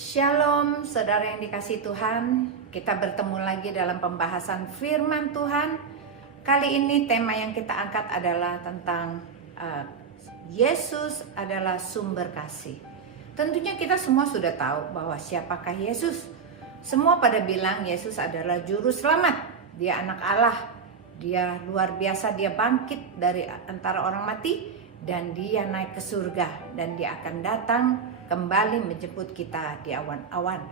Shalom, saudara yang dikasihi Tuhan. Kita bertemu lagi dalam pembahasan firman Tuhan. Kali ini tema yang kita angkat adalah tentang Yesus adalah sumber kasih. Tentunya kita semua sudah tahu bahwa siapakah Yesus. Semua pada bilang Yesus adalah juru selamat. Dia anak Allah. Dia luar biasa, dia bangkit dari antara orang mati dan dia naik ke surga dan dia akan datang kembali menjemput kita di awan-awan.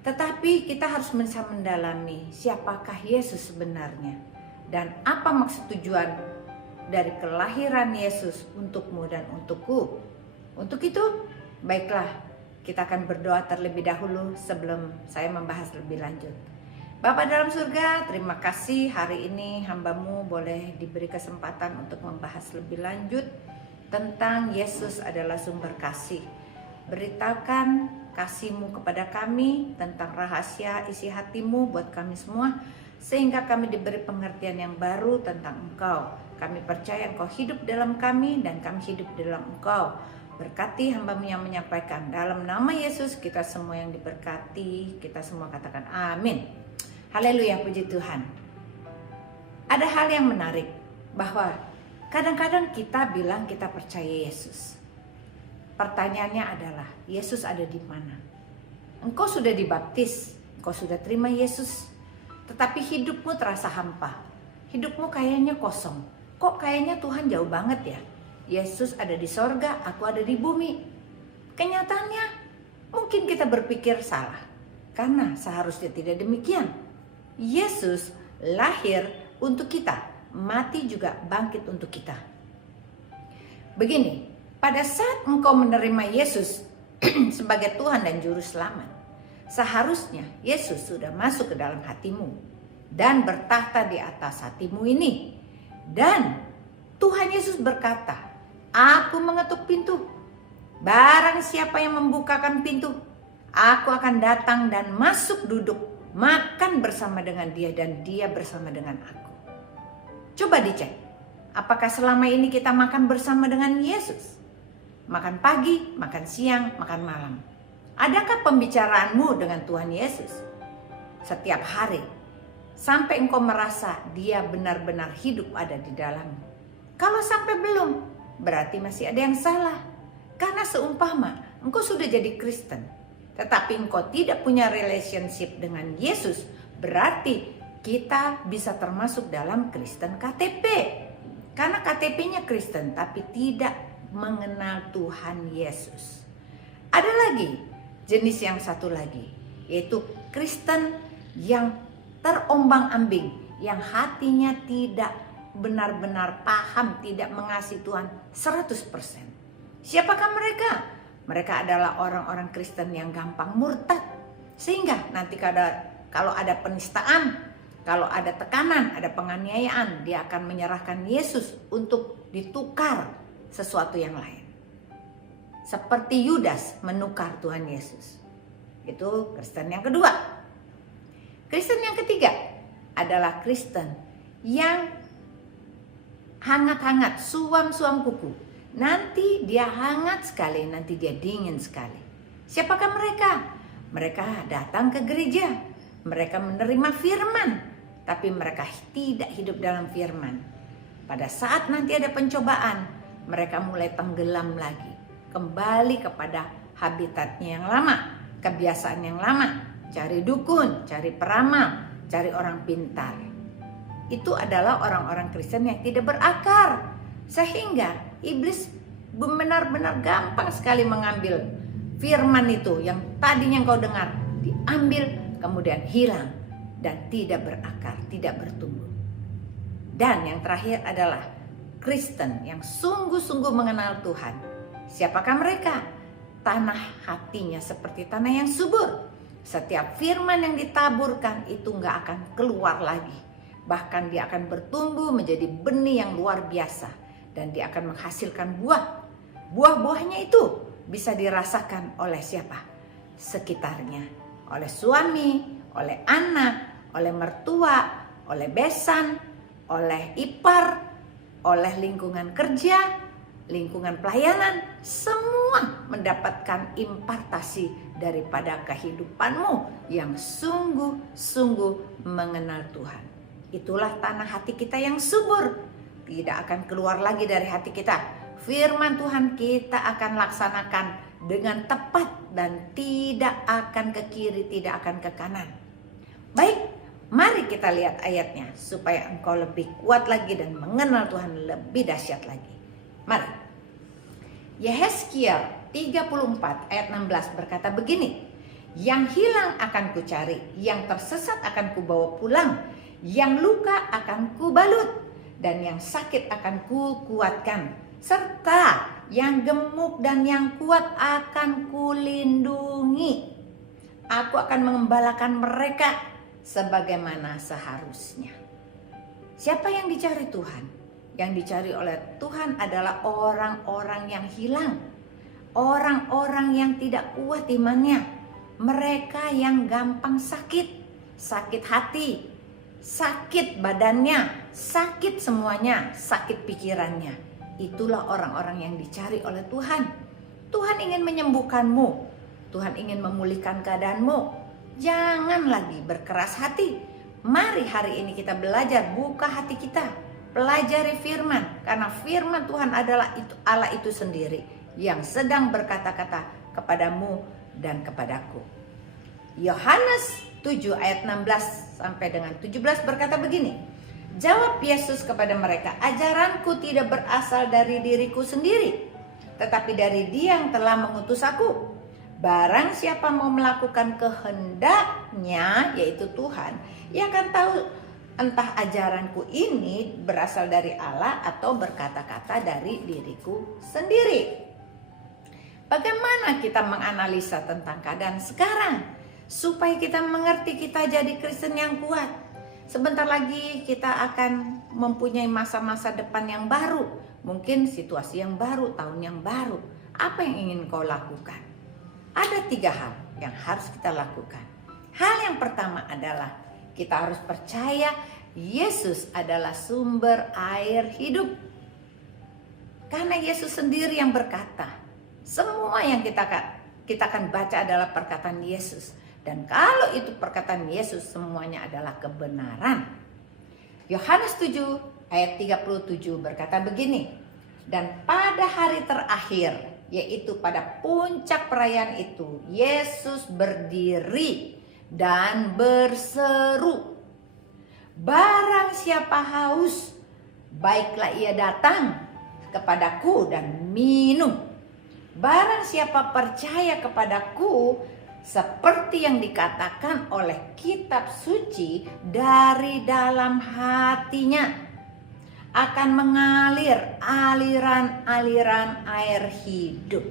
Tetapi kita harus bisa mendalami siapakah Yesus sebenarnya dan apa maksud tujuan dari kelahiran Yesus untukmu dan untukku. Untuk itu, baiklah kita akan berdoa terlebih dahulu sebelum saya membahas lebih lanjut. Bapa dalam surga, terima kasih hari ini hamba-Mu boleh diberi kesempatan untuk membahas lebih lanjut tentang Yesus adalah sumber kasih. Beritakan kasih-Mu kepada kami tentang rahasia isi hati-Mu buat kami semua, sehingga kami diberi pengertian yang baru tentang Engkau. Kami percaya Engkau hidup dalam kami dan kami hidup dalam Engkau. Berkati hamba-Mu yang menyampaikan. Dalam nama Yesus kita semua yang diberkati, kita semua katakan amin. Haleluya, puji Tuhan. Ada hal yang menarik bahwa kadang-kadang kita bilang kita percaya Yesus. Pertanyaannya adalah, Yesus ada di mana? Engkau sudah dibaptis, engkau sudah terima Yesus, tetapi hidupmu terasa hampa. Hidupmu kayaknya kosong. Kok kayaknya Tuhan jauh banget ya? Yesus ada di sorga, aku ada di bumi. Kenyataannya, mungkin kita berpikir salah. Karena seharusnya tidak demikian. Yesus lahir untuk kita, mati juga bangkit untuk kita. Begini, pada saat engkau menerima Yesus sebagai Tuhan dan Juru Selamat, seharusnya Yesus sudah masuk ke dalam hatimu dan bertahta di atas hatimu ini. Dan Tuhan Yesus berkata, aku mengetuk pintu. Barang siapa yang membukakan pintu, aku akan datang dan masuk duduk, makan bersama dengan dia dan dia bersama dengan aku. Coba dicek, apakah selama ini kita makan bersama dengan Yesus? Makan pagi, makan siang, makan malam. Adakah pembicaraanmu dengan Tuhan Yesus setiap hari sampai engkau merasa dia benar-benar hidup ada di dalammu? Kalau sampai belum, berarti masih ada yang salah. Karena seumpama engkau sudah jadi Kristen, tetapi engkau tidak punya relationship dengan Yesus, berarti kita bisa termasuk dalam Kristen KTP. Karena KTP-nya Kristen tapi tidak mengenal Tuhan Yesus. Ada lagi jenis yang satu lagi, yaitu Kristen yang terombang-ambing, yang hatinya tidak benar-benar paham, tidak mengasihi Tuhan 100%. Siapakah mereka? Mereka adalah orang-orang Kristen yang gampang murtad. Sehingga nanti kalau ada penistaan, kalau ada tekanan, ada penganiayaan, dia akan menyerahkan Yesus untuk ditukar sesuatu yang lain. Seperti Yudas menukar Tuhan Yesus. Itu Kristen yang kedua. Kristen yang ketiga adalah Kristen yang hangat-hangat, suam-suam kuku. Nanti dia hangat sekali, nanti dia dingin sekali. Siapakah mereka? Mereka datang ke gereja, mereka menerima firman, tapi mereka tidak hidup dalam firman. Pada saat nanti ada pencobaan, mereka mulai tenggelam lagi, kembali kepada habitatnya yang lama, kebiasaan yang lama, cari dukun, cari peramal, cari orang pintar. Itu adalah orang-orang Kristen yang tidak berakar, sehingga iblis benar-benar gampang sekali mengambil firman itu yang tadinya kau dengar, diambil kemudian hilang dan tidak berakar, tidak bertumbuh. Dan yang terakhir adalah Kristen yang sungguh-sungguh mengenal Tuhan. Siapakah mereka? Tanah hatinya seperti tanah yang subur. Setiap firman yang ditaburkan itu gak akan keluar lagi. Bahkan dia akan bertumbuh menjadi benih yang luar biasa. Dan dia akan menghasilkan buah. Buah-buahnya itu bisa dirasakan oleh siapa? Sekitarnya. Oleh suami, oleh anak, oleh mertua, oleh besan, oleh ipar, oleh lingkungan kerja, lingkungan pelayanan, semua mendapatkan impartasi daripada kehidupanmu yang sungguh-sungguh mengenal Tuhan. Itulah tanah hati kita yang subur, tidak akan keluar lagi dari hati kita. Firman Tuhan kita akan laksanakan dengan tepat dan tidak akan ke kiri, tidak akan ke kanan. Baik, mari kita lihat ayatnya supaya engkau lebih kuat lagi dan mengenal Tuhan lebih dahsyat lagi. Mari. Yehezkiel 34 ayat 16 berkata begini, yang hilang akan kucari, yang tersesat akan kubawa pulang, yang luka akan kubalut, dan yang sakit akan kukuatkan, serta yang gemuk dan yang kuat akan kulindungi. Aku akan mengembalakan mereka sebagaimana seharusnya. Siapa yang dicari Tuhan? Yang dicari oleh Tuhan adalah orang-orang yang hilang, orang-orang yang tidak kuat imannya, mereka yang gampang sakit, sakit hati, sakit badannya, sakit semuanya, sakit pikirannya. Itulah orang-orang yang dicari oleh Tuhan. Tuhan ingin menyembuhkanmu, Tuhan ingin memulihkan keadaanmu. Jangan lagi berkeras hati. Mari hari ini kita belajar, buka hati kita, pelajari firman, karena firman Tuhan adalah itu Allah itu sendiri yang sedang berkata-kata kepadamu dan kepadaku. Yohanes 7 ayat 16 sampai dengan 17 berkata begini, jawab Yesus kepada mereka, ajaranku tidak berasal dari diriku sendiri, tetapi dari Dia yang telah mengutus aku. Barang siapa mau melakukan kehendaknya, yaitu Tuhan, ia akan tahu entah ajaranku ini berasal dari Allah atau berkata-kata dari diriku sendiri. Bagaimana kita menganalisa tentang keadaan sekarang supaya kita mengerti kita jadi Kristen yang kuat? Sebentar lagi kita akan mempunyai masa-masa depan yang baru, mungkin situasi yang baru, tahun yang baru. Apa yang ingin kau lakukan? Ada 3 hal yang harus kita lakukan. Hal yang pertama adalah kita harus percaya Yesus adalah sumber air hidup. Karena Yesus sendiri yang berkata, semua yang kita akan baca adalah perkataan Yesus. Dan kalau itu perkataan Yesus, semuanya adalah kebenaran. Yohanes 7 ayat 37 berkata begini, dan pada hari terakhir, yaitu pada puncak perayaan itu, Yesus berdiri dan berseru, barang siapa haus, baiklah ia datang kepadaku dan minum. Barang siapa percaya kepadaku, seperti yang dikatakan oleh kitab suci, dari dalam hatinya akan mengalir aliran-aliran air hidup.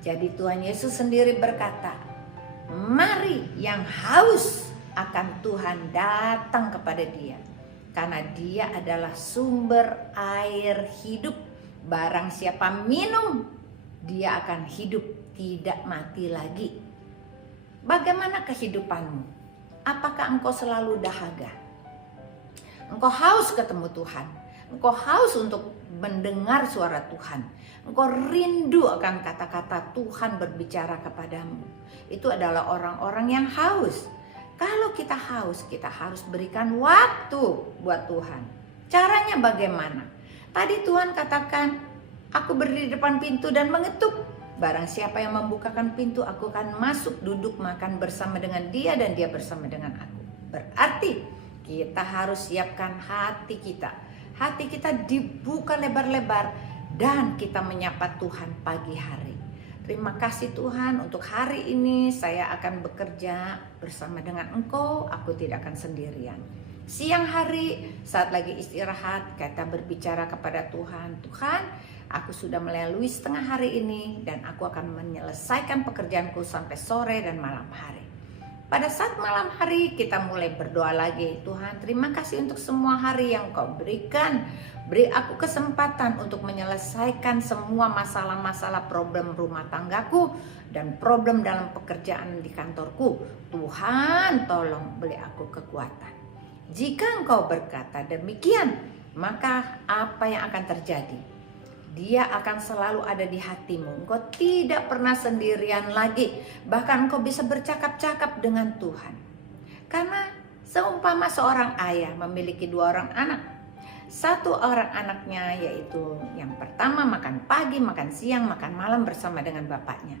Jadi Tuhan Yesus sendiri berkata, mari yang haus akan Tuhan datang kepada Dia, karena Dia adalah sumber air hidup. Barang siapa minum, dia akan hidup, tidak mati lagi. Bagaimana kehidupanmu? Apakah engkau selalu dahaga? Engkau haus ketemu Tuhan, engkau haus untuk mendengar suara Tuhan, engkau rindu akan kata-kata Tuhan berbicara kepadamu. Itu adalah orang-orang yang haus. Kalau kita haus, kita harus berikan waktu buat Tuhan. Caranya bagaimana? Tadi Tuhan katakan, aku berdiri di depan pintu dan mengetuk. Barang siapa yang membukakan pintu, aku akan masuk, duduk, makan bersama dengan dia dan dia bersama dengan aku. Berarti kita harus siapkan hati kita. Hati kita dibuka lebar-lebar dan kita menyapa Tuhan pagi hari. Terima kasih Tuhan, untuk hari ini saya akan bekerja bersama dengan Engkau, aku tidak akan sendirian. Siang hari saat lagi istirahat, kita berbicara kepada Tuhan, Tuhan, aku sudah melalui setengah hari ini dan aku akan menyelesaikan pekerjaanku sampai sore dan malam hari. Pada saat malam hari kita mulai berdoa lagi, Tuhan terima kasih untuk semua hari yang Kau berikan. Beri aku kesempatan untuk menyelesaikan semua masalah-masalah problem rumah tanggaku dan problem dalam pekerjaan di kantorku. Tuhan tolong beri aku kekuatan. Jika Engkau berkata demikian, maka apa yang akan terjadi? Dia akan selalu ada di hatimu. Engkau tidak pernah sendirian lagi. Bahkan engkau bisa bercakap-cakap dengan Tuhan. Karena seumpama seorang ayah memiliki 2 orang anak. 1 orang anaknya yaitu yang pertama makan pagi, makan siang, makan malam bersama dengan bapaknya.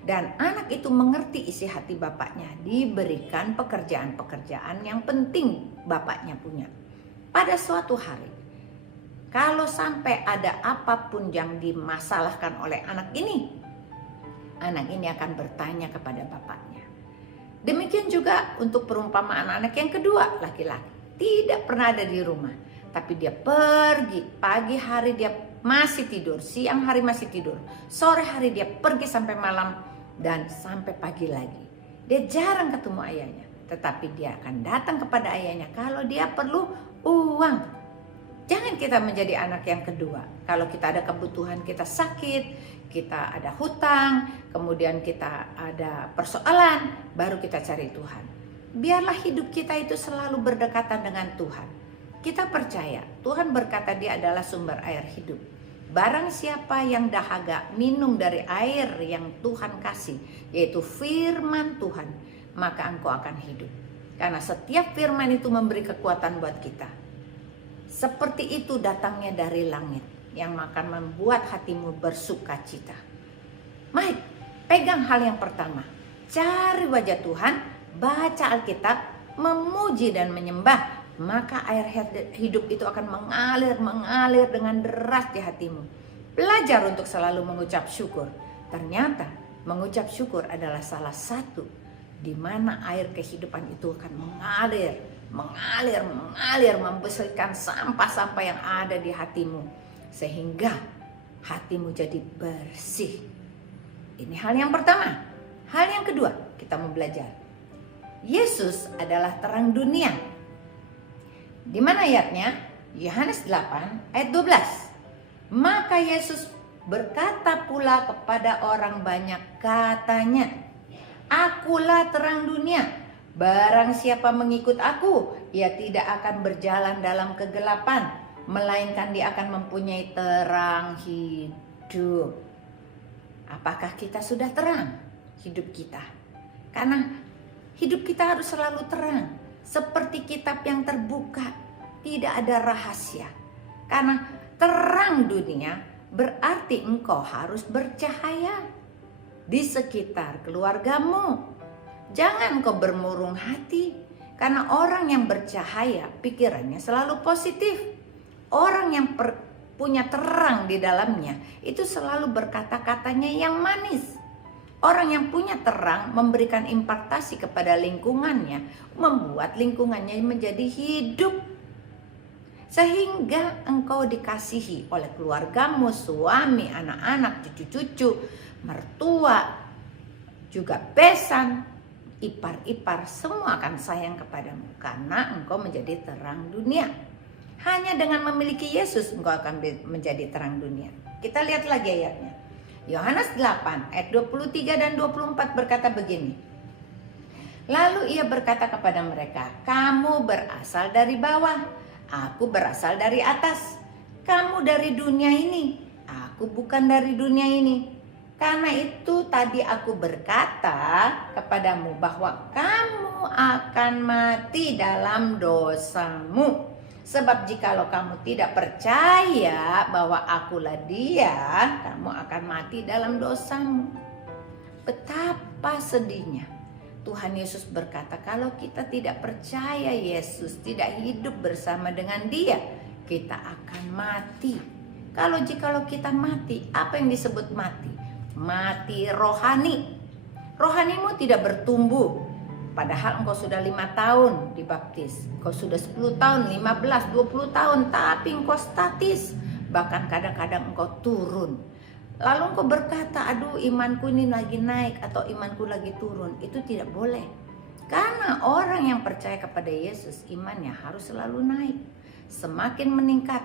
Dan anak itu mengerti isi hati bapaknya. Diberikan pekerjaan-pekerjaan yang penting bapaknya punya. Pada suatu hari, kalau sampai ada apapun yang dimasalahkan oleh anak ini akan bertanya kepada bapaknya. Demikian juga untuk perumpamaan anak yang kedua, laki-laki. Tidak pernah ada di rumah, tapi dia pergi. Pagi hari dia masih tidur, siang hari masih tidur, sore hari dia pergi sampai malam dan sampai pagi lagi. Dia jarang ketemu ayahnya, tetapi dia akan datang kepada ayahnya kalau dia perlu uang. Jangan kita menjadi anak yang kedua. Kalau kita ada kebutuhan, kita sakit, kita ada hutang, kemudian kita ada persoalan, baru kita cari Tuhan. Biarlah hidup kita itu selalu berdekatan dengan Tuhan. Kita percaya Tuhan berkata Dia adalah sumber air hidup. Barang siapa yang dahaga minum dari air yang Tuhan kasih, yaitu firman Tuhan, maka engkau akan hidup. Karena setiap firman itu memberi kekuatan buat kita. Seperti itu datangnya dari langit yang akan membuat hatimu bersuka cita. Mari pegang hal yang pertama. Cari wajah Tuhan, baca Alkitab, memuji dan menyembah. Maka air hidup itu akan mengalir dengan deras di hatimu. Belajar untuk selalu mengucap syukur. Ternyata mengucap syukur adalah salah satu di mana air kehidupan itu akan mengalir, membersihkan sampah-sampah yang ada di hatimu, sehingga hatimu jadi bersih. Ini hal yang pertama. Hal yang kedua, kita mau belajar. Yesus adalah terang dunia. Di mana ayatnya? Yohanes 8 ayat 12. Maka Yesus berkata pula kepada orang banyak, katanya, Akulah terang dunia. Barang siapa mengikut aku, ia tidak akan berjalan dalam kegelapan, melainkan dia akan mempunyai terang hidup. Apakah kita sudah terang hidup kita? Karena hidup kita harus selalu terang, seperti kitab yang terbuka, tidak ada rahasia. Karena terang dunia berarti engkau harus bercahaya di sekitar keluargamu. Jangan kau bermurung hati, karena orang yang bercahaya pikirannya selalu positif. Orang yang punya terang di dalamnya itu selalu berkata-katanya yang manis. Orang yang punya terang memberikan impartasi kepada lingkungannya, membuat lingkungannya menjadi hidup. Sehingga engkau dikasihi oleh keluargamu, suami, anak-anak, cucu-cucu, mertua, juga besan, ipar-ipar, semua akan sayang kepadamu karena engkau menjadi terang dunia. Hanya dengan memiliki Yesus engkau akan menjadi terang dunia. Kita lihat lagi ayatnya. Yohanes 8 ayat 23 dan 24 berkata begini. Lalu ia berkata kepada mereka, kamu berasal dari bawah, aku berasal dari atas. Kamu dari dunia ini, aku bukan dari dunia ini. Karena itu tadi aku berkata kepadamu bahwa kamu akan mati dalam dosamu. Sebab jikalau kamu tidak percaya bahwa akulah Dia, kamu akan mati dalam dosamu. Betapa sedihnya Tuhan Yesus berkata, kalau kita tidak percaya Yesus, tidak hidup bersama dengan Dia, kita akan mati. Jikalau kita mati, apa yang disebut mati? Mati rohani. Rohanimu tidak bertumbuh. Padahal engkau sudah 5 tahun dibaptis, engkau sudah 10 tahun, 15, 20 tahun, tapi engkau statis. Bahkan kadang-kadang engkau turun. Lalu engkau berkata, aduh imanku ini lagi naik atau imanku lagi turun. Itu tidak boleh. Karena orang yang percaya kepada Yesus, imannya harus selalu naik. Semakin meningkat,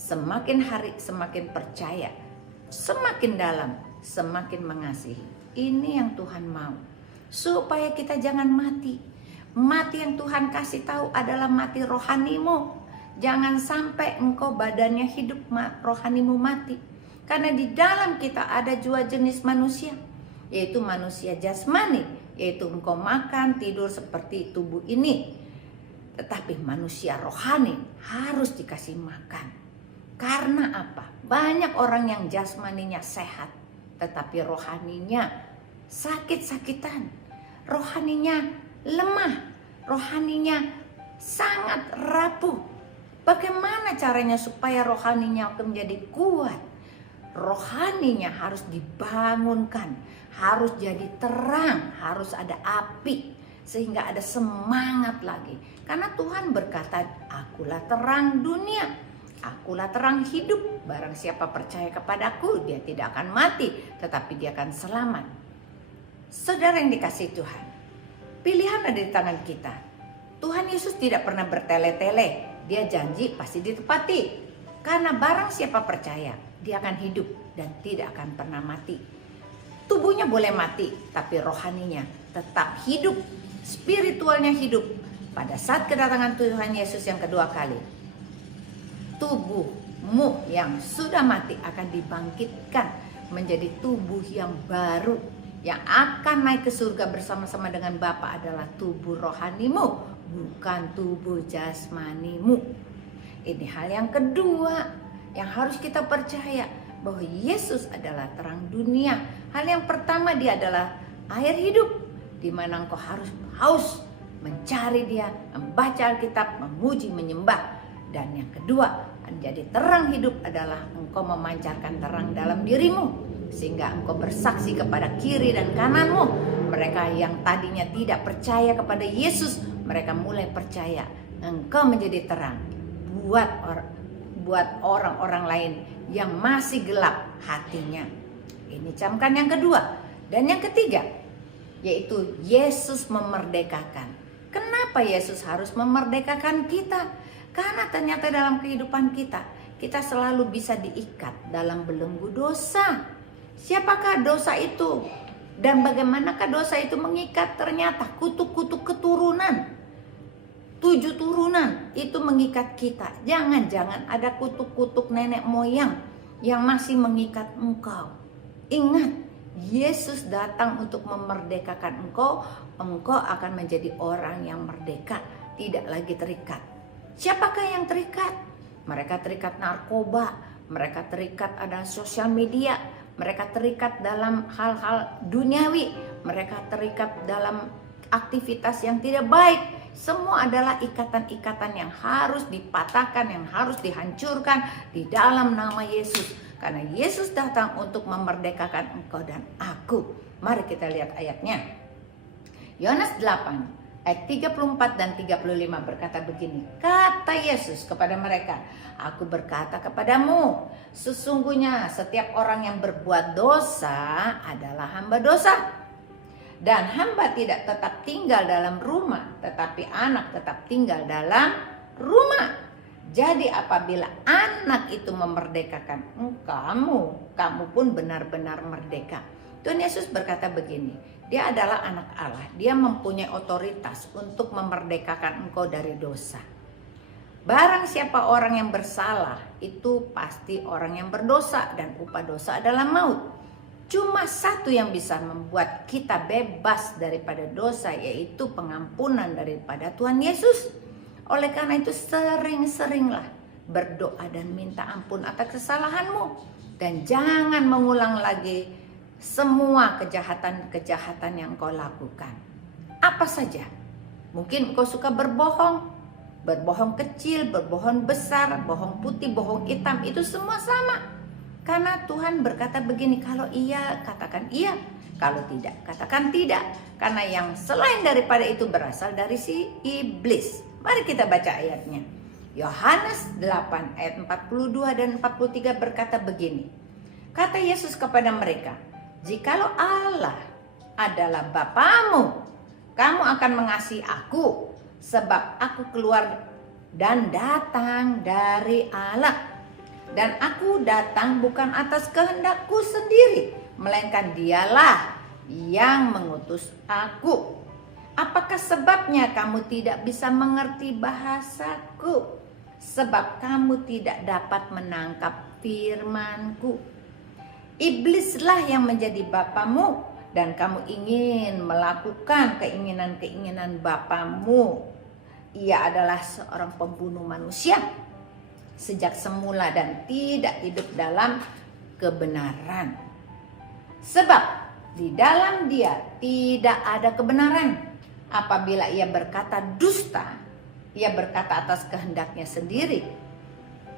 semakin hari semakin percaya. Semakin dalam, semakin mengasihi. Ini yang Tuhan mau, supaya kita jangan mati. Mati yang Tuhan kasih tahu adalah mati rohanimu. Jangan sampai engkau badannya hidup, rohanimu mati. Karena di dalam kita ada dua jenis manusia, yaitu manusia jasmani, yaitu engkau makan, tidur seperti tubuh ini. Tetapi manusia rohani harus dikasih makan. Karena apa? Banyak orang yang jasmaninya sehat, tetapi rohaninya sakit-sakitan. Rohaninya lemah, rohaninya sangat rapuh. Bagaimana caranya supaya rohaninya menjadi kuat? Rohaninya harus dibangunkan, harus jadi terang, harus ada api, sehingga ada semangat lagi. Karena Tuhan berkata, akulah terang dunia, akulah terang hidup. Barang siapa percaya kepadaku, dia tidak akan mati, tetapi dia akan selamat. Saudara yang dikasihi Tuhan, pilihan ada di tangan kita. Tuhan Yesus tidak pernah bertele-tele, dia janji pasti ditepati. Karena barang siapa percaya, dia akan hidup dan tidak akan pernah mati. Tubuhnya boleh mati, tapi rohaninya tetap hidup, spiritualnya hidup. Pada saat kedatangan Tuhan Yesus yang kedua kali, tubuhmu yang sudah mati akan dibangkitkan menjadi tubuh yang baru, yang akan naik ke surga bersama-sama dengan Bapa. Adalah tubuh rohanimu, bukan tubuh jasmanimu. Ini hal yang kedua yang harus kita percaya, bahwa Yesus adalah terang dunia. Hal yang pertama, dia adalah air hidup, di mana engkau harus haus mencari dia, membaca Alkitab, memuji, menyembah. Dan yang kedua, menjadi terang hidup adalah engkau memancarkan terang dalam dirimu, sehingga engkau bersaksi kepada kiri dan kananmu. Mereka yang tadinya tidak percaya kepada Yesus, mereka mulai percaya. Engkau menjadi terang buat orang-orang lain yang masih gelap hatinya. Ini camkan yang kedua. Dan yang ketiga, yaitu Yesus memerdekakan. Kenapa Yesus harus memerdekakan kita? Karena ternyata dalam kehidupan kita selalu bisa diikat dalam belenggu dosa. Siapakah dosa itu? Dan bagaimanakah dosa itu mengikat? Ternyata kutuk-kutuk keturunan. 7 turunan itu mengikat kita. Jangan-jangan ada kutuk-kutuk nenek moyang yang masih mengikat engkau. Ingat, Yesus datang untuk memerdekakan engkau. Engkau akan menjadi orang yang merdeka, tidak lagi terikat. Siapakah yang terikat? Mereka terikat narkoba, mereka terikat ada sosial media, mereka terikat dalam hal-hal duniawi, mereka terikat dalam aktivitas yang tidak baik. Semua adalah ikatan-ikatan yang harus dipatahkan, yang harus dihancurkan di dalam nama Yesus. Karena Yesus datang untuk memerdekakan engkau dan aku. Mari kita lihat ayatnya. Yohanes 8 ayat 34 dan 35 berkata begini. Kata Yesus kepada mereka, aku berkata kepadamu, sesungguhnya setiap orang yang berbuat dosa adalah hamba dosa. Dan hamba tidak tetap tinggal dalam rumah, tetapi anak tetap tinggal dalam rumah. Jadi apabila anak itu memerdekakan kamu pun benar-benar merdeka. Tuhan Yesus berkata begini, dia adalah anak Allah. Dia mempunyai otoritas untuk memerdekakan engkau dari dosa. Barang siapa orang yang bersalah, itu pasti orang yang berdosa, dan upah dosa adalah maut. Cuma satu yang bisa membuat kita bebas daripada dosa, yaitu pengampunan daripada Tuhan Yesus. Oleh karena itu sering-seringlah berdoa dan minta ampun atas kesalahanmu. Dan jangan mengulang lagi semua kejahatan-kejahatan yang kau lakukan. Apa saja. Mungkin kau suka berbohong. Berbohong kecil, berbohong besar, bohong putih, bohong hitam, itu semua sama. Karena Tuhan berkata begini, kalau iya katakan iya, kalau tidak katakan tidak. Karena yang selain daripada itu berasal dari si iblis. Mari kita baca ayatnya. Yohanes 8 ayat 42 dan 43 berkata begini. Kata Yesus kepada mereka, jikalau Allah adalah Bapamu, kamu akan mengasihi aku, sebab aku keluar dan datang dari Allah. Dan aku datang bukan atas kehendakku sendiri, melainkan dialah yang mengutus aku. Apakah sebabnya kamu tidak bisa mengerti bahasaku? sebab kamu tidak dapat menangkap firman-Ku. Iblislah yang menjadi bapamu dan kamu ingin melakukan keinginan-keinginan bapamu. Ia adalah seorang pembunuh manusia sejak semula dan tidak hidup dalam kebenaran. Sebab di dalam dia tidak ada kebenaran. Apabila ia berkata dusta, ia berkata atas kehendaknya sendiri.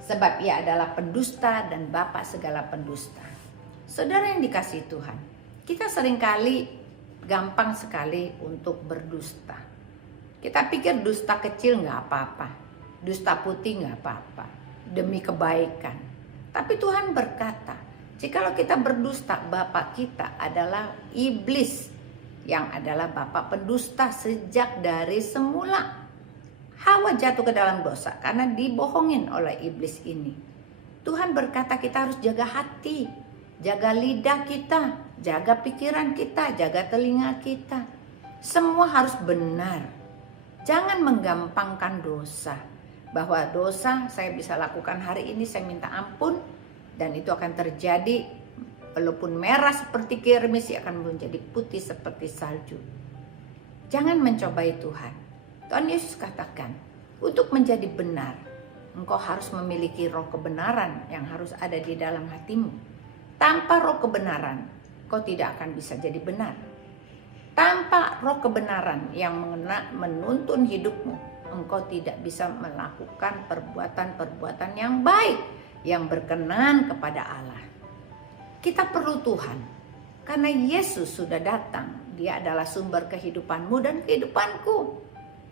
Sebab ia adalah pendusta dan bapa segala pendusta. Saudara yang dikasihi Tuhan, kita seringkali gampang sekali untuk berdusta. Kita pikir dusta kecil nggak apa-apa, dusta putih nggak apa-apa, demi kebaikan. Tapi Tuhan berkata, jikalau kita berdusta, bapa kita adalah iblis, yang adalah bapa pendusta sejak dari semula. Hawa jatuh ke dalam dosa karena dibohongin oleh iblis ini. Tuhan berkata kita harus jaga hati, jaga lidah kita, jaga pikiran kita, jaga telinga kita. Semua harus benar. Jangan menggampangkan dosa. Bahwa dosa saya bisa lakukan hari ini, saya minta ampun, dan itu akan terjadi. Walaupun merah seperti kirmis, akan menjadi putih seperti salju. Jangan mencobai Tuhan. Tuhan Yesus katakan, untuk menjadi benar, engkau harus memiliki roh kebenaran yang harus ada di dalam hatimu. Tanpa roh kebenaran, kau tidak akan bisa jadi benar. Tanpa roh kebenaran yang menuntun hidupmu, engkau tidak bisa melakukan perbuatan-perbuatan yang baik, yang berkenan kepada Allah. Kita perlu Tuhan, karena Yesus sudah datang. Dia adalah sumber kehidupanmu dan kehidupanku.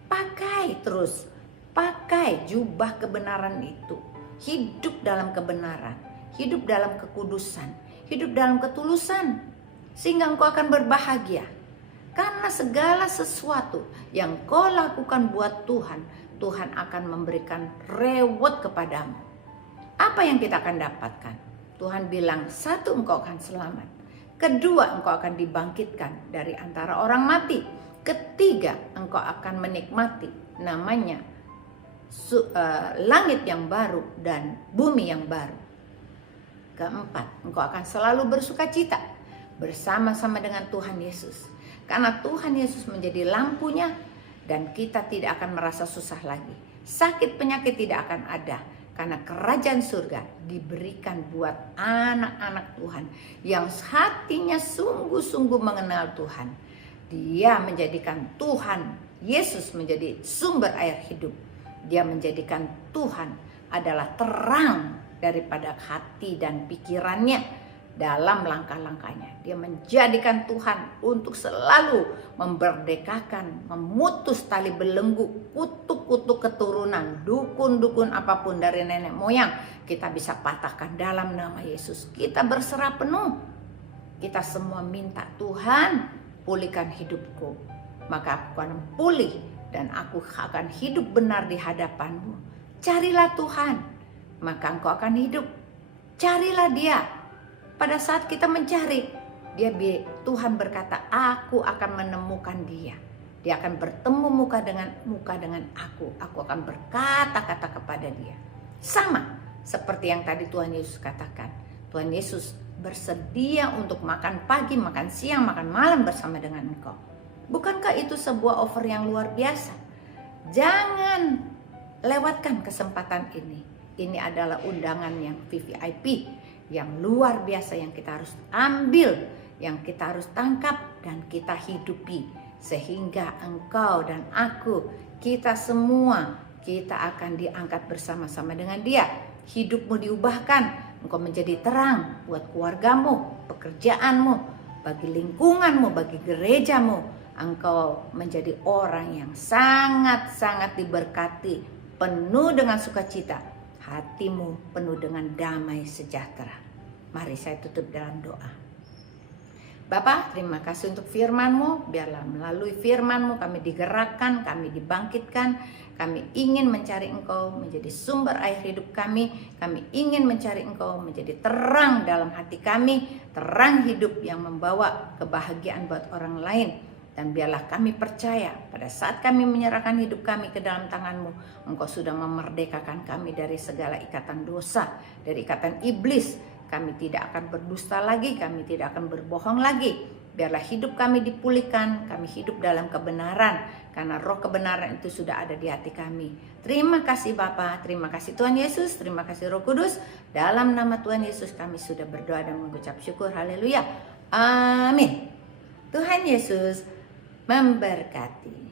Pakai terus, pakai jubah kebenaran itu. Hidup dalam kebenaran, hidup dalam kekudusan, hidup dalam ketulusan. Sehingga engkau akan berbahagia. Karena segala sesuatu yang kau lakukan buat Tuhan, Tuhan akan memberikan reward kepadamu. Apa yang kita akan dapatkan? Tuhan bilang, satu, engkau akan selamat. Kedua, engkau akan dibangkitkan dari antara orang mati. Ketiga, engkau akan menikmati namanya langit yang baru dan bumi yang baru. Keempat, engkau akan selalu bersukacita bersama-sama dengan Tuhan Yesus. Karena Tuhan Yesus menjadi lampunya dan kita tidak akan merasa susah lagi. Sakit penyakit tidak akan ada. Karena kerajaan surga diberikan buat anak-anak Tuhan yang hatinya sungguh-sungguh mengenal Tuhan. Dia menjadikan Tuhan Yesus menjadi sumber air hidup. Dia menjadikan Tuhan adalah terang daripada hati dan pikirannya dalam langkah-langkahnya. Dia menjadikan Tuhan untuk selalu memerdekakan, memutus tali belenggu, kutuk-kutuk keturunan, dukun-dukun apapun dari nenek moyang. Kita bisa patahkan dalam nama Yesus. Kita berserah penuh. Kita semua minta, Tuhan, pulihkan hidupku. Maka aku akan pulih dan aku akan hidup benar di hadapanmu. Carilah Tuhan, maka engkau akan hidup. Carilah Dia. Pada saat kita mencari, Tuhan berkata, aku akan menemukan Dia. Dia akan bertemu muka dengan aku. Aku akan berkata-kata kepada Dia. Sama seperti yang tadi Tuhan Yesus katakan. Tuhan Yesus bersedia untuk makan pagi, makan siang, makan malam bersama dengan engkau. Bukankah itu sebuah offer yang luar biasa? Jangan lewatkan kesempatan ini. Ini adalah undangan yang VVIP, yang luar biasa, yang kita harus ambil, yang kita harus tangkap dan kita hidupi. Sehingga engkau dan aku, kita semua, kita akan diangkat bersama-sama dengan Dia. Hidupmu diubahkan, engkau menjadi terang buat keluargamu, pekerjaanmu, bagi lingkunganmu, bagi gerejamu. Engkau menjadi orang yang sangat-sangat diberkati, penuh dengan sukacita. Hatimu penuh dengan damai sejahtera. Mari saya tutup dalam doa. Bapa, terima kasih untuk firman-Mu. Biarlah melalui firman-Mu kami digerakkan, kami dibangkitkan. Kami ingin mencari Engkau menjadi sumber air hidup kami. Kami ingin mencari Engkau menjadi terang dalam hati kami. Terang hidup yang membawa kebahagiaan buat orang lain. Dan biarlah kami percaya pada saat kami menyerahkan hidup kami ke dalam tangan-Mu, Engkau sudah memerdekakan kami dari segala ikatan dosa, dari ikatan iblis. Kami tidak akan berdusta lagi, kami tidak akan berbohong lagi. Biarlah hidup kami dipulihkan, kami hidup dalam kebenaran, karena roh kebenaran itu sudah ada di hati kami. Terima kasih Bapa, terima kasih Tuhan Yesus, terima kasih Roh Kudus. Dalam nama Tuhan Yesus kami sudah berdoa dan mengucap syukur. Haleluya. Amin. Tuhan Yesus memberkati.